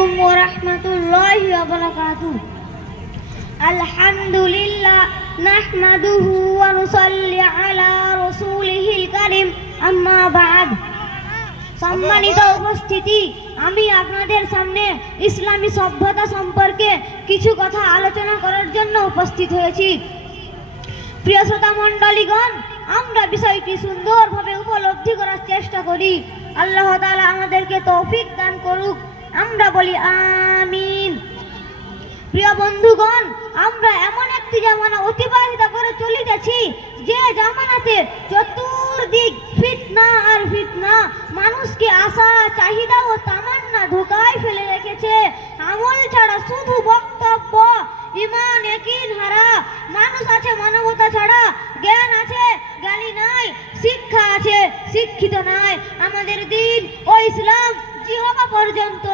ওরহমাতুল্লাহি ওয়া বারাকাতুহু। আলহামদুলিল্লাহ নাহমাদুহু ওয়া নুসাল্লি আলা রাসূলিহিল কারীম, আম্মা বা'দ। সম্মানিত উপস্থিতি, আমি আপনাদের সামনে ইসলামী সভ্যতা সম্পর্কে কিছু কথা আলোচনা করার জন্য উপস্থিত হয়েছি। প্রিয় শ্রোতা মণ্ডলীগণ, আমরা বিষয়টি সুন্দরভাবে উপলব্ধি করার চেষ্টা করি। আল্লাহ তাআলা আমাদেরকে তৌফিক দান করুক, আমরা বলি আমিন। প্রিয় বন্ধুগণ, আমরা এমন একটি জামানা অতিবাহিত করে চলিতেছি যে জামানাতে চতুর্দিক ফিতনা আর ফিতনা, মানুষকে আশা চাহিদা ও তামান্না ধোকায় ফেলে রেখেছে। আমল ছাড়া শুধু বক্তব্য, ঈমান ইয়াকিন হারা। মানুষ আছে মানবতা ছাড়া, জ্ঞান আছে জ্ঞানী নাই, শিক্ষা আছে শিক্ষিত নাই। আমাদের দিন ও ইসলাম জিহবা পর্যন্ত।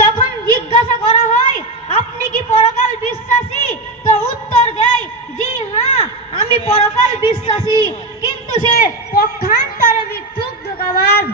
যখন জিজ্ঞাসা করা হয় আপনি কি পরকাল বিশ্বাসী, তো উত্তর দেয় জি হ্যাঁ আমি পরকাল বিশ্বাসী, কিন্তু সে পক্ষান্তরে মিথ্যুক ধোঁকাবাজ।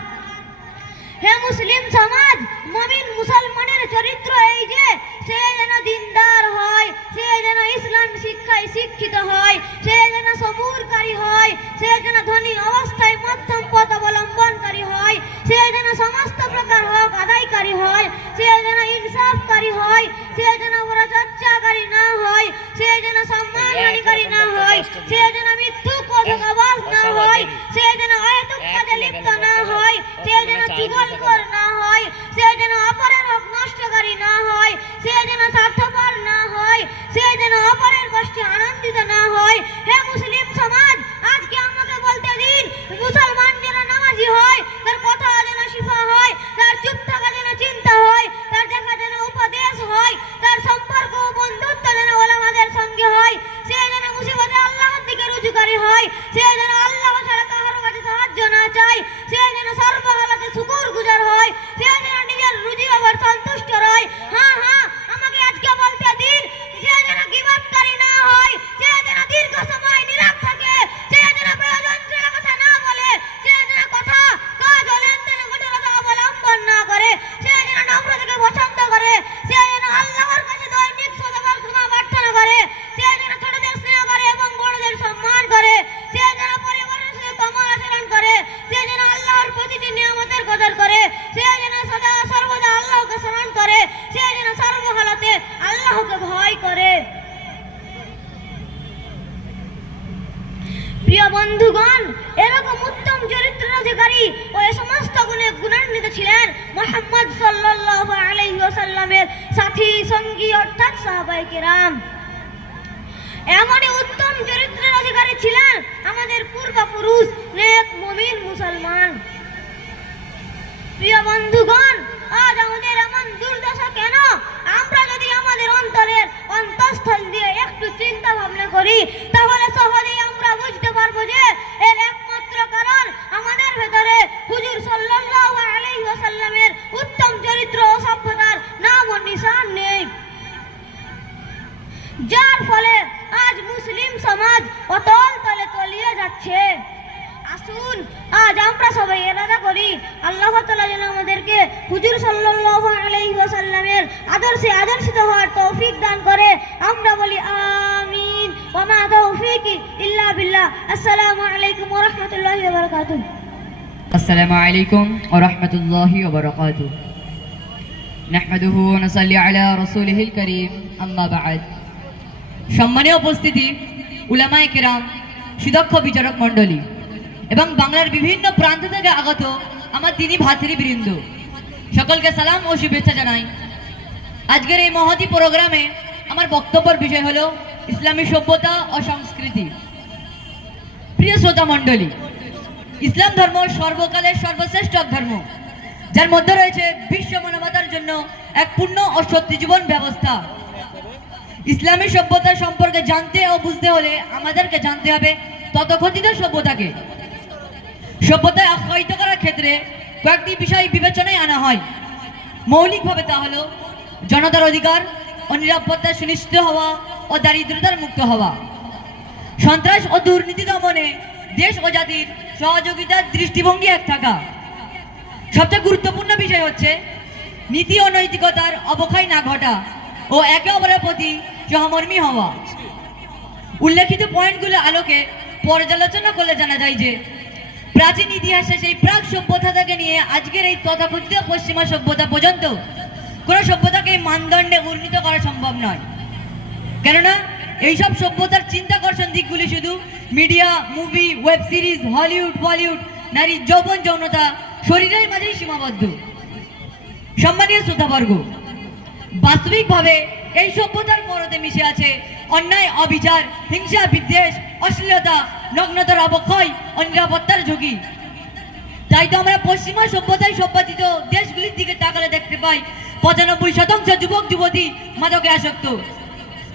হে মুসলিম সমাজ, মুমিন মুসলমানের চরিত্র এই যে সে যেন দিনদার হয়, সে যেন ইসলাম শিক্ষায় শিক্ষিত হয়, সে যেন সবুরকারী হয়, সে যেন ধনী অবস্থায় মধ্যম পথ অবলম্বনকারী হয়, সে যেন সমস্ত প্রকার হক আদায়কারী হয়, সে যেন ইনসাফকারী হয়, সে যেন পরচর্চাকারী না হয়, সে যেন সম্মানহানিকারী না হয়, সে যেন মিথ্যুক ও ধোঁকাবাজ না হয়, সে যেন অহেতুক কাজে লিপ্ত না হয়, সে যেন চুগলখোর না হয়, সে যেন অপরের হক নষ্টকারী না হয়, সে যেন স্বার্থপর না হয়, সে যেন অপরের কষ্টে আনন্দিত না হয়। হে মুসলিম সমাজ, আজকে আমাকে বলতে দিন, মুসলমান যেন নামাজি হয়, তার কথা যেন শিফা হয়, তার চুপ থাকা যেন চিন্তা হয়, তার দেখা যেন উপদেশ হয়, তার সম্পর্ক ও বন্ধুত্ব যেন ওলামাদের সঙ্গে হয়, সে যেন মুসিবতে আল্লাহর দিকে রুজুকারী হয়, সে যেন আল্লাহ ছাড়া কারো কাছে সাহায্য না চায়, সে যেন সর্বহালাতে শুকর গুজার হয়, সে যেন নিজের রুজি আবার সন্তুষ্ট রয়। হ্যাঁ হ্যাঁ, আমাকে আজকে বলতে দিন, সে যেন গীবতকারী না হয়, সে যেন দীর্ঘ সময় নীরব থাকে, সে যেন প্রয়োজন ছাড়া কথা না বলে, সে যেন কথা কাজ ও লেনদেনে কঠোরতা অবলম্বন না করে, সে যেন নম্রতাকে পছন্দ করে, সে যেন আল্লাহর কাছে দৈনিক শতবার ক্ষমা প্রার্থনা করে, সে যেন ছোটদের স্নেহ করে এবং বড়দের সম্মান করে, সে যেন পরিবারের সাথে কোমল আচরণ করে, সে যেন আল্লাহর প্রতিটি নিয়ামতের কদর করে, সে যেন সদা সর্বদা আল্লাহকে স্মরণ করে, সে যেন সর্বহালাতে আল্লাহকে ভয় করে। প্রিয় বন্ধুগণ, এরকম উত্তম চরিত্রের অধিকারী ও এ সমস্ত গুণে গুণান্বিত ছিলেন মুহাম্মদ সাল্লাল্লাহু আলাইহি ওয়াসাল্লামের সাথী সঙ্গী অর্থাৎ সাহাবায়ে কেরাম। এমনই উত্তম চরিত্রের অধিকারী ছিলেন আমাদের পূর্বপুরুষ নেক মুমিন মুসলমান। প্রিয় বন্ধুগণ, আজ আমাদের এমন দুর্দশা কেন? আমরা যদি আমাদের অন্তরের অন্তঃস্থল দিয়ে একটু চিন্তা ভাবনা করি, তাহলে সহজেই আমরা বুঝতে পারবো যে এর একমাত্র কারণ আমাদের ভেতরে হুজুর সাল্লাল্লাহু আলাইহি ওয়াসাল্লামের উত্তম চরিত্র ও সভ্যতার নাম ও নিশান নেই, যার ফলে আজ মুসলিম সমাজ অতল তলে তলিয়ে যাচ্ছে। আসুন আজ আমরা সবাই ইরাদা করি আল্লাহ তাআলা যেন আমাদেরকে হুজুর সাল্লাল্লাহু আলাইহি ওয়াসাল্লামের আদর্শে আদর্শিত হওয়ার তৌফিক দান করে। আমরা বলি আমিন। ওয়া মা তাওফীকি ইল্লা বিল্লাহ। আসসালামু আলাইকুম ওয়া রাহমাতুল্লাহি ওয়া বারাকাতুহু। আসসালামু আলাইকুম ওয়া রাহমাতুল্লাহি ওয়া বারাকাতুহু। নাহমাদুহু ওয়া নুসাল্লি আলা রাসূলিহিল কারীম, আম্মা বা'দ। সম্মানীয় উপস্থিতি, উলামায়ে কেরাম, সুদক্ষ বিচারক মণ্ডলী এবং বাংলার বিভিন্ন প্রান্ত থেকে আগত আমার দিনী ভাতৃবৃন্দ, সকলকে সালাম ও শুভেচ্ছা জানাই। আজকের এই মহতী প্রোগ্রামে আমার বক্তব্যের বিষয় হলো ইসলামী সভ্যতা ও সংস্কৃতি। প্রিয় শ্রোতা মণ্ডলী, ইসলাম ধর্ম সর্বকালের সর্বশ্রেষ্ঠ ধর্ম, যার মধ্যে রয়েছে বিশ্ব মানবতার জন্য এক পূর্ণ ও সত্যি জীবন ব্যবস্থা। ইসলামী সভ্যতা সম্পর্কে জানতে ও বুঝতে হলে আমাদেরকে জানতে হবে তথাকথিত সভ্যতাকে। সভ্যতায় আখ্যায়িত করার ক্ষেত্রে কয়েকটি বিষয় বিবেচনায় আনা হয়। মৌলিকভাবে তা হলো জনতার অধিকার ও নিরাপত্তা সুনিশ্চিত হওয়া ও দারিদ্রতার মুক্ত হওয়া, সন্ত্রাস ও দুর্নীতি দমনে দেশ ও জাতির সহযোগিতার দৃষ্টিভঙ্গি এক থাকা। সবচেয়ে গুরুত্বপূর্ণ বিষয় হচ্ছে নীতি ও নৈতিকতার অবক্ষয় না ঘটা ও একে অপরের প্রতি সহমর্মী হওয়া। উল্লেখিত পয়েন্টগুলো আলোকে পর্যালোচনা করলে জানা যায় যে প্রাচীন ইতিহাসে সেই প্রাক সভ্যতা থেকে নিয়ে আজকের এই তথাকথিত পশ্চিমা সভ্যতা পর্যন্ত কোনো সভ্যতাকে এই মানদণ্ডে উন্নীত করা সম্ভব নয়। কেননা এইসব সভ্যতার চিন্তাকর্ষণ দিকগুলি শুধু media, movie, web series, Hollywood, Bollywood, নারীর যৌবন, যৌনতা, শরীরের মাঝেই সীমাবদ্ধ। সম্মানীয় শ্রোতাবর্গ, বাস্তবিকভাবে এই সভ্যতার পরতে মিশে আছে অন্যায়, অবিচার, হিংসা, বিদ্বেষ, অশ্লীলতা, নগ্নতার অবক্ষয়, অনিরাপত্তার ঝুঁকি। তাই তো আমরা পশ্চিমা সভ্যতায় সভ্যাচিত দেশগুলির দিকে তাকালে দেখতে পাই 95% যুবক যুবতী মাদকে আসক্ত।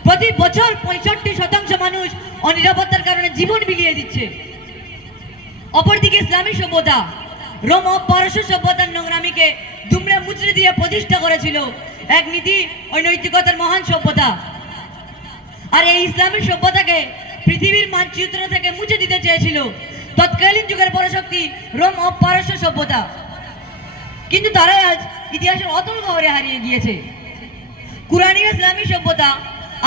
প্রতি বছর 65% মানুষ অনিরাপত্তার কারণে জীবন বিলিয়ে দিচ্ছে। অপরদিকে ইসলামী সভ্যতা রোম ও পারস্য সভ্যতার নোংরামিকে দুমড়ে মুচড়ে দিয়ে প্রতিষ্ঠা করেছিল এক নীতি ও নৈতিকতার মহান সভ্যতা। আর এই ইসলামী সভ্যতাকে পৃথিবীর মানচিত্র থেকে মুছে দিতে চেয়েছিল তৎকালীন যুগের পরাশক্তি রোম ও পারস্য সভ্যতা। কিন্তু তারাই আজ ইতিহাসের অতল গহরে হারিয়ে গিয়েছে। কুরআনী ইসলামী সভ্যতা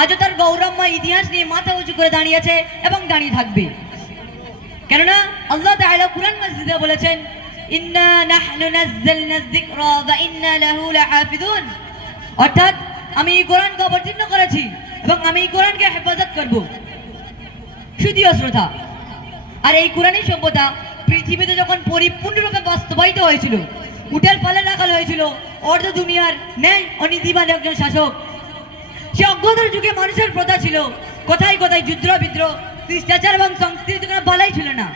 আজও তার গৌরবময় ইতিহাস নিয়ে মাথা উঁচু করে দাঁড়িয়েছে এবং দাঁড়িয়ে থাকবে। কেননা আল্লাহ তাআলা কুরআন মাজিদে বলেছেন, ইন্না নাহনু নাযালনা যিকরা ওয়া ইন্না লাহু লাহাফিজুন, অর্থাৎ আমি এই কোরআনকে অবতীর্ণ করেছি এবং আমি এই কোরআনকে হেফাজত করব। শুধুও শ্রোতা, আর এই কোরআনী সভ্যতা পৃথিবীতে যখন পরিপূর্ণরূপে বাস্তবায়িত হয়েছিল, উটের পালে রাখাল হয়েছিল অর্ধ দুনিয়ার ন্যায় ও নীতিবান একজন শাসক। সে অজ্ঞতার যুগে মানুষের প্রথা ছিল কোথায় কোথায় যুদ্ধ বিদ্রোহ, শিষ্টাচার এবং সংস্কৃতি কোনো বালাই ছিল না।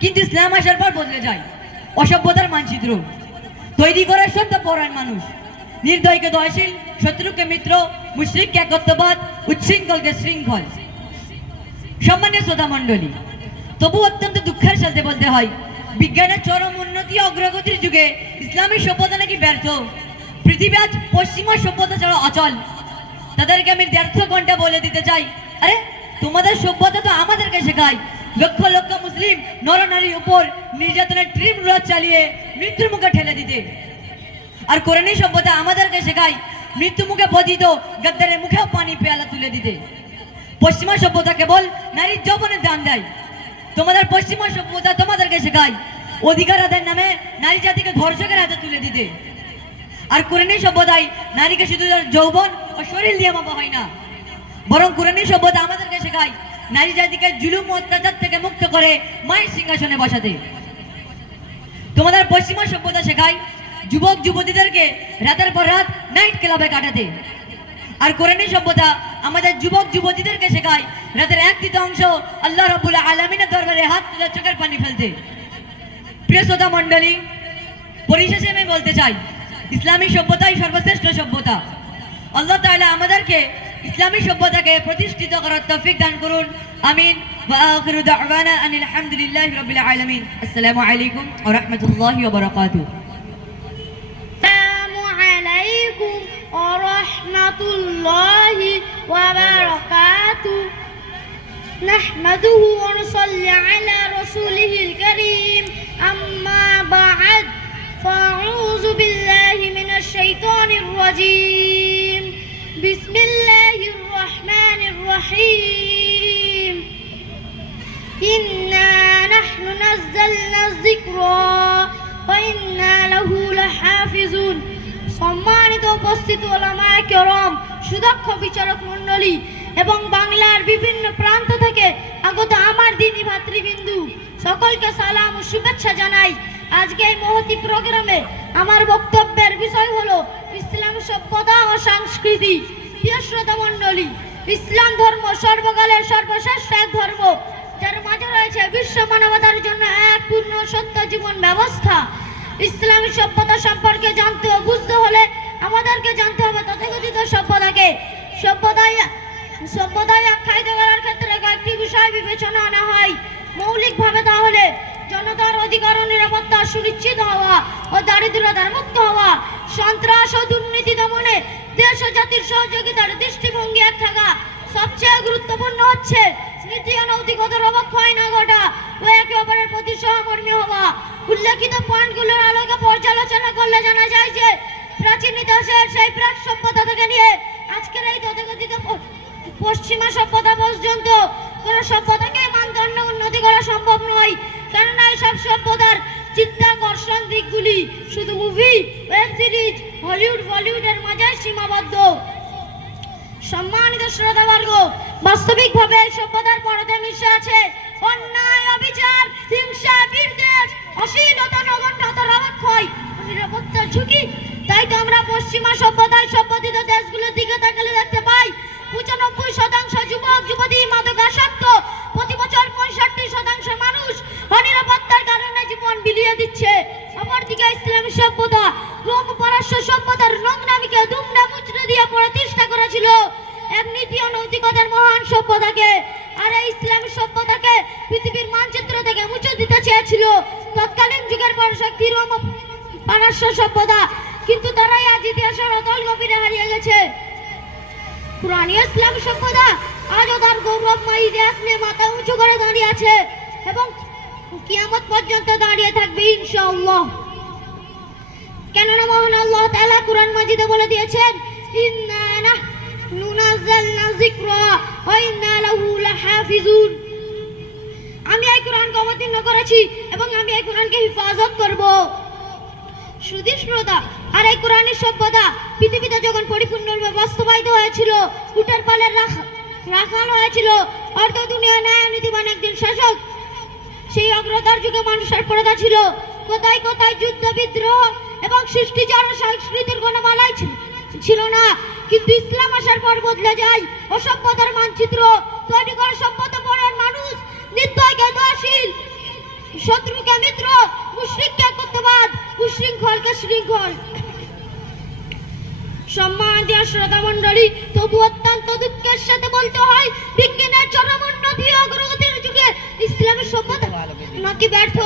কিন্তু ইসলাম আসার পর বদলে যায় অসভ্যতার মানচিত্র। তৈরি করে সত্য পরায়ণ মানুষ, নির্দয়কে দয়াশীল, শত্রুকে মিত্র, মুশরিককে একত্ববাদ, উচ্ছৃঙ্খলকে শৃঙ্খল। সম্মানীয় শ্রোতা মণ্ডলী, তবু অত্যন্ত দুঃখের সাথে বলতে হয়, বিজ্ঞানের চরম উন্নতি অগ্রগতির যুগে ইসলামী সভ্যতা নাকি ব্যর্থ। পৃথিবী আজ পশ্চিমা সভ্যতা ছাড়া অচল। তাদেরকে আমি 1.5 ঘন্টা বলে দিতে চাই, আরে তোমাদের সভ্যতা তো আমাদেরকে শেখায় লক্ষ লক্ষ মুসলিম নরনারীর উপর নির্যাতনের ট্রিম রোড চালিয়ে মৃত্যুর মুখে ঠেলে দিতে। আর কোরআনী সভ্যতা আমাদেরকে শেখায় মৃত্যু মুখে পতিত গদ্দারের মুখেও পানি পেয়ালা তুলে দিতে। পশ্চিমা সভ্যতা কেবল নারীর যৌবনের দাম দেয়। তোমাদের পশ্চিমা সভ্যতা তোমাদেরকে শেখায় অধিকার আদায়ের নামে নারী জাতিকে ধর্ষকের হাতে তুলে দিতে। আর কোরআনী সভ্যতায় নারীকে শুধু যৌবন ও শরীর দিয়ে মাপা হয় না, বরং কোরআনী সভ্যতা আমাদেরকে শেখায় নারী জাতিকে জুলুম ও অত্যাচার থেকে মুক্ত করে মায়ের সিংহাসনে বসাতে। তোমাদের পশ্চিমা সভ্যতা শেখায় যুবক যুবতীদেরকে রাতের পর রাত নাইট ক্লাবে কাটাতে। আর কোরআনী সভ্যতা আমাদের যুবক যুবতীদেরকে শেখায় রাতের 1/3 আল্লাহ রাব্বুল আলামিনের দরবারে হাত তুলে চোখের পানি ফেলতে। প্রিয় শ্রোতা মণ্ডলী, পরিশেষে আমি বলতে চাই, ইসলামী সভ্যতাই সর্বশ্রেষ্ঠ সভ্যতা। আল্লাহ তাআলা আমাদেরকে ইসলামী সভ্যতাকে প্রতিষ্ঠিত করার তৌফিক দান করুন। আমিন। ওয়া আখিরু দাওয়ানা আনিল হামদুলিল্লাহি রাব্বিল আলামিন। আসসালামু আলাইকুম ওয়া রাহমাতুল্লাহি ওয়া বারাকাতুহু। আসসালামু আলাইকুম ওয়া রাহমাতুল্লাহি ওয়া বারাকাতুহু। নাহমাদুহু ওয়া নুসাল্লি আলা রাসূলিহিল কারীম। আম্মা বা'দ। ফাআউযু বিল্লাহি মিনাশ শাইতানির রাজীম। বিসমিল্লাহির রহমানির রহিম। ইন্না নাহনু নাযালনা যিকরা ওয়া ইন্না লাহু লাহাফিজুন। সম্মানিত উপস্থিত ওলামায়ে কেরাম, সুদক্ষ বিচারক মণ্ডলী এবং বাংলার বিভিন্ন প্রান্ত থেকে আগত আমার দিনী ভাতৃবিন্দু, সকলকে সালাম ও শুভেচ্ছা জানাই। আজকে এই মহতি প্রোগ্রামে আমার বক্তব্যের বিষয় হলো ইসলাম সভ্যতা ও সংস্কৃতি। প্রিয় শ্রোতা মণ্ডলী, ইসলাম ধর্ম সর্বকালের সর্বশ্রেষ্ঠ এক ধর্ম, যার মাঝে রয়েছে বিশ্ব মানবতার জন্য এক পূর্ণ সত্য জীবন ব্যবস্থা। ইসলামী সভ্যতা সম্পর্কে জানতে ও বুঝতে হলে আমাদেরকে জানতে হবে তথাকথিত সভ্যতাকে। সভ্যতায় আখ্যায়িত করার ক্ষেত্রে কয়েকটি বিষয় বিবেচনা আনা হয় মৌলিকভাবে। তাহলে জনতার অধিকার ও নিরাপত্তা সুনিশ্চিত হওয়া ও দারিদ্রতার মুক্ত হওয়া, সন্ত্রাস ও দুর্নীতি দমনে দেশ ও জাতির সহযোগিতার দৃষ্টিভঙ্গি এক থাকা, সবচেয়ে গুরুত্বপূর্ণ হচ্ছে নীতি ও নৈতিকতার অবক্ষয় না ঘটা ও একে অপরের প্রতি সহমর্মী হওয়া। উল্লেখিত পয়েন্টগুলোর আলোকে পর্যালোচনা করলে জানা যায় যে প্রাচীন ইতিহাসের সেই প্রাক সভ্যতা থেকে নিয়ে আজকের এই তথাকথিত পশ্চিমা সভ্যতা পর্যন্ত কোনো সভ্যতাকে মানদণ্ড উন্নতি করা সম্ভব নয়, কেননা এইসব সভ্যতার চিত্তাকর্ষণ দিকগুলি শুধু মুভি, ওয়েব সিরিজ, হলিউড বলিউডের মাঝে সীমাবদ্ধ। সম্মানিত শ্রোতাবর্গ, বাস্তবিকভাবে এই সভ্যতার পরতে মিশে আছে অন্যায়, অবিচার, হিংসা, বিদ্বেষ, অশ্লীলতা, নগণ্যতার অবক্ষয়, নিরাপত্তার ঝুঁকি। তাই তো আমরা পশ্চিমা সভ্যতায় সভ্যতিত দেশগুলোর দিকে তাকালে দেখতে পাই 95% যুবক যুবতী মাদকাসক্ত, প্রতি বছর 65% মানুষ অনিরাপত্তার কারণে জীবন বিলিয়ে দিচ্ছে। অপরদিকে ইসলামী সভ্যতা রোম পারস্য সভ্যতার নোংরামিকে দুমড়ে মুচড়ে দিয়ে প্রতিষ্ঠা করেছিল এক নীতি ও নৈতিকতার মহান সভ্যতাকে। আর এই ইসলামী সভ্যতাকে পৃথিবীর মানচিত্র থেকে মুছে দিতে চেয়েছিল তৎকালীন যুগের পরাশক্তি রোম পারস্য সভ্যতা, কিন্তু তারাই আজ ইতিহাসের অতল গভীরে হারিয়ে গেছে। পুরানি ইসলামী সভ্যতা আজও তার গৌরবময় ইতিহাস নিয়ে মাথা উঁচু করে দাঁড়িয়ে আছে এবং কিয়ামত পর্যন্ত দাঁড়িয়ে থাকবে ইনশাআল্লাহ। কেননা মহান আল্লাহ তাআলা কুরআন মাজিদে বলে দিয়েছেন, ইন্না নাহনু নাযালনা যিকরা ওয়া ইন্না লাহু লাহাফিজুন। আমি এই কুরআনকে অবতীর্ণ করেছি এবং আমি এই কুরআনকে হিফাজত করব। শুধু শ্রোতা, আর এই কোরআনের সভ্যতা পৃথিবীতে যখন পরিপূর্ণভাবে বাস্তবায়িত হয়েছিল, উটের পালের রাখাল হয়েছিল অর্ধ দুনিয়া ন্যায় নীতিবান একদিন শাসক, সেই অগ্রতার যুগে মানুষের প্রথা ছিল কোথায় কোথায় যুদ্ধ, বিদ্রোহ এবং সৃষ্টিচার সংস্কৃতির কোনো মালাই ছিল না। কিন্তু ইসলাম আসার পর বদলে যায় অসভ্যতার মানচিত্র। তৈরি করা সভ্যতা পরের মানুষ নির্দয়কে দয়াশীল, শত্রুকে মিত্র, মুশরিককে কর্তবাদ, উশৃঙ্খলকে শৃঙ্খল। সম্মানিত শ্রোতা মণ্ডলী, তবু অত্যন্ত দুঃখের সাথে বলতে হয় বিজ্ঞানের চরম উন্নতি ও অগ্রগতির যুগে ইসলামী সভ্যতা নাকি ব্যর্থ।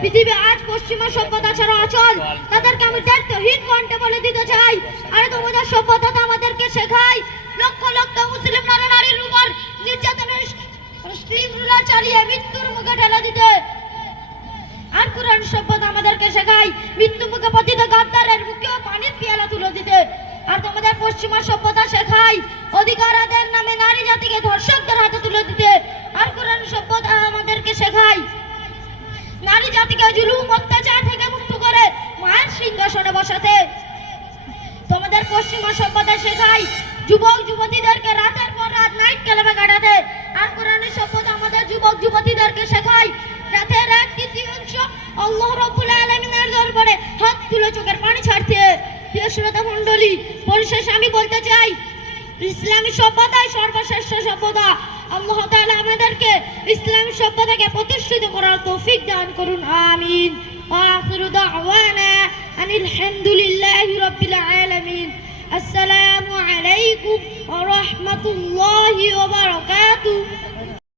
পৃথিবী আজ পশ্চিমা সভ্যতা ছাড়া অচল। তাদেরকে আমি দায়িত্বহীন কণ্ঠে বলে দিতে চাই, আরে তোমাদের সভ্যতা তো আমাদেরকে শেখায় লক্ষ লক্ষ মুসলিম নারীর উপর নির্যাতনের স্ট্রিমরুলার চালিয়ে মৃত্যুর মুখে ঠেলে দিতে। আর কুরআন সভ্যতা আমাদেরকে শেখায় মৃত্যু মুখে পতিত গাদ্দারের মুখেও পানির পেয়ালা তুলে দিতে। আর তোমাদের পশ্চিমা সভ্যতা শেখায় অধিকার আদায়ের নামে নারী জাতিকে ধর্ষকদের হাতে তুলে দিতে। আর কুরআন সভ্যতা আমাদেরকে শেখায় নারী জাতিকে জুলুম অত্যাচার থেকে মুক্ত করে মায়ের সিংহাসনে বসাতে। তোমাদের পশ্চিমা সভ্যতা শেখায় যুবক যুবতীদেরকে রাতের পর রাত নাইট ক্লাবে কাটাতে। আর কোরআনের সভ্যতা আমাদের যুবক যুবতীদেরকে শেখায় রাতের এক তৃতীয়াংশ আল্লাহ রাব্বুল আলামিনের দরবারে হাত তুলে চোখের পানি ছাড়তে। প্রিয় শ্রোতা মণ্ডলী, পরিশেষে আমি বলতে চাই ইসলামী সভ্যতাই সর্বশ্রেষ্ঠ সভ্যতা। আল্লাহ তাআলা আমাদেরকে ইসলামী সভ্যতাকে প্রতিষ্ঠিত করার তৌফিক দান করুন, আমিন। আখিরু দাওয়ানা আনিল হামদুলিল্লাহি রাব্বিল আলামিন। আসসালামু আলাইকুম ওয়া রাহমাতুল্লাহি ওয়া বারাকাতুহু।